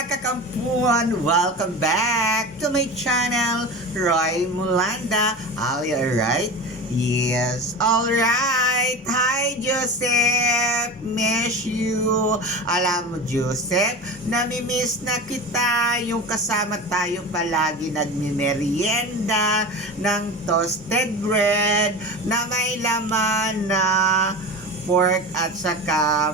mga kakampuan! Welcome back to my channel, Roy Mulanda. Are you alright? Yes, alright! Hi, Joseph! Miss you! Alam mo, Joseph, namimiss na kita yung kasama tayo palagi nagmimerienda ng toasted bread na may laman na pork at saka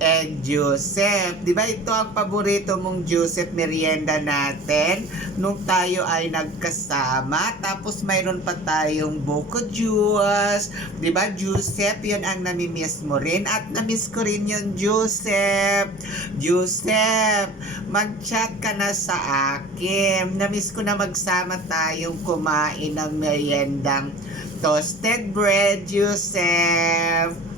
egg Joseph. Di ba ito ang paborito mong Joseph merienda natin nung tayo ay nagkasama. Tapos mayroon pa tayong buko juice. Di ba Joseph? Yun ang namimiss mo rin. At namiss ko rin yun Joseph. Joseph, mag-chat ka na sa akin. Namiss ko na magsama tayong kumain ng meriendang toasted bread, Joseph.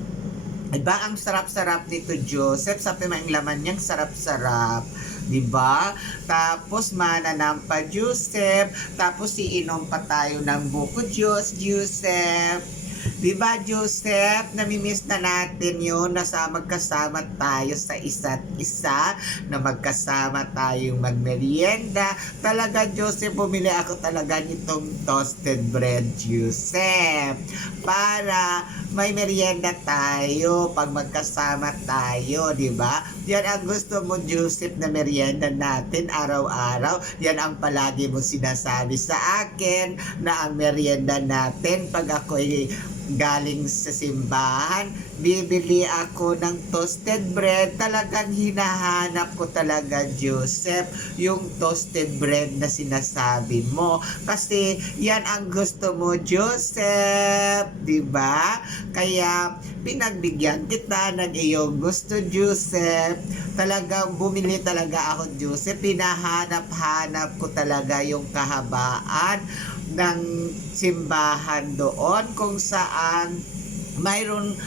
Diba, ang sarap-sarap nito, Joseph. Sabi mo, ang laman niyang sarap-sarap. Diba? Tapos, mananampa, Joseph. Tapos, iinom pa tayo ng buko juice, Joseph. Diba, Joseph? Namimiss na natin yun na sa magkasama tayo sa isa't isa, na magkasama tayong magmerienda. Talaga, Joseph, bumili ako talaga nitong toasted bread, Joseph. Para may merienda tayo pag magkasama tayo, di ba? Yan ang gusto mo, Joseph, na merienda natin araw-araw. Yan ang palagi mo sinasabi sa akin na ang merienda natin pag ako'y galing sa simbahan, bibili ako ng toasted bread. Talagang hinahanap ko talaga, Joseph, yung toasted bread na sinasabi mo. Kasi yan ang gusto mo, Joseph. Ba? Kaya pinagbigyan kita ng iyong gusto, Joseph. Talagang bumili talaga ako, Joseph. Pinahanap-hanap ko talaga yung kahabaan ng simbahan doon kung saan mayroon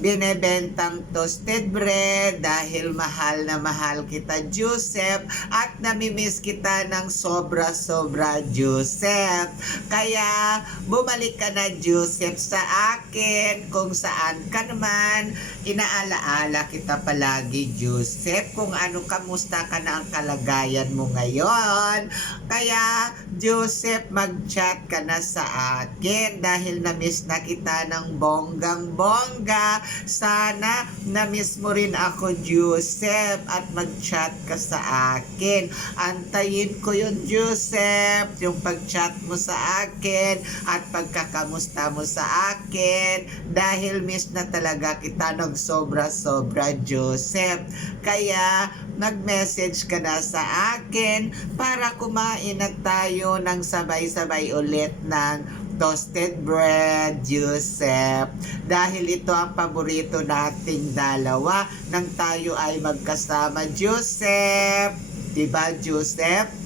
binebentang toasted bread dahil mahal na mahal kita Joseph at namimiss kita ng sobra-sobra Joseph. Kaya bumalik ka na Joseph sa akin kung saan ka naman inaalaala kita palagi Joseph kung ano kamusta ka na ang kalagayan mo ngayon. Kaya Joseph mag-chat ka na sa akin dahil na-miss na kita ng bonggang bongga sana na-miss mo rin ako, Joseph, at mag-chat ka sa akin. Antayin ko yun, Joseph, yung pag-chat mo sa akin at pagkakamusta mo sa akin dahil miss na talaga kita ng sobra-sobra, Joseph. Kaya, nag-message ka na sa akin para kumain na tayo ng sabay-sabay ulit ng toasted bread, Joseph. Dahil ito ang paborito nating dalawa nang tayo ay magkasama, Joseph. Diba, Joseph?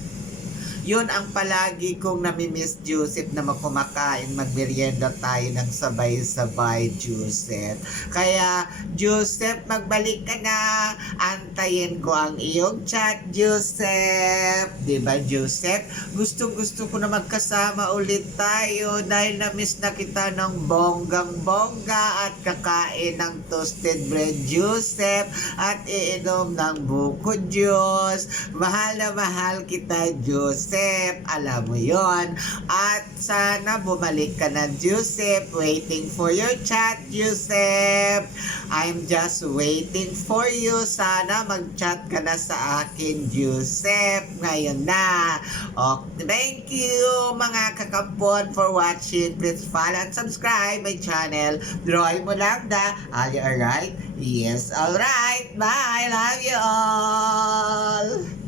Yun ang palagi kong namimiss Joseph na makumakain, magmerienda tayo ng sabay-sabay, Joseph. Kaya, Joseph, magbalik ka na. Antayin ko ang iyong chat, Joseph. Diba, Joseph? Gustong-gusto ko na magkasama ulit tayo dahil na-miss na kita ng bonggang-bongga at kakain ng toasted bread, Joseph. At iinom ng buko juice. Mahal na mahal kita, Joseph. Joseph, alam mo yon. At sana bumalik ka na, Joseph. Waiting for your chat, Joseph. I'm just waiting for you. Sana mag-chat ka na sa akin, Joseph. Ngayon na. Okay, thank you, mga kakampon, for watching. Please follow and subscribe my channel. Roy Mulanda. Are you alright? Yes, alright. Bye. Love you all.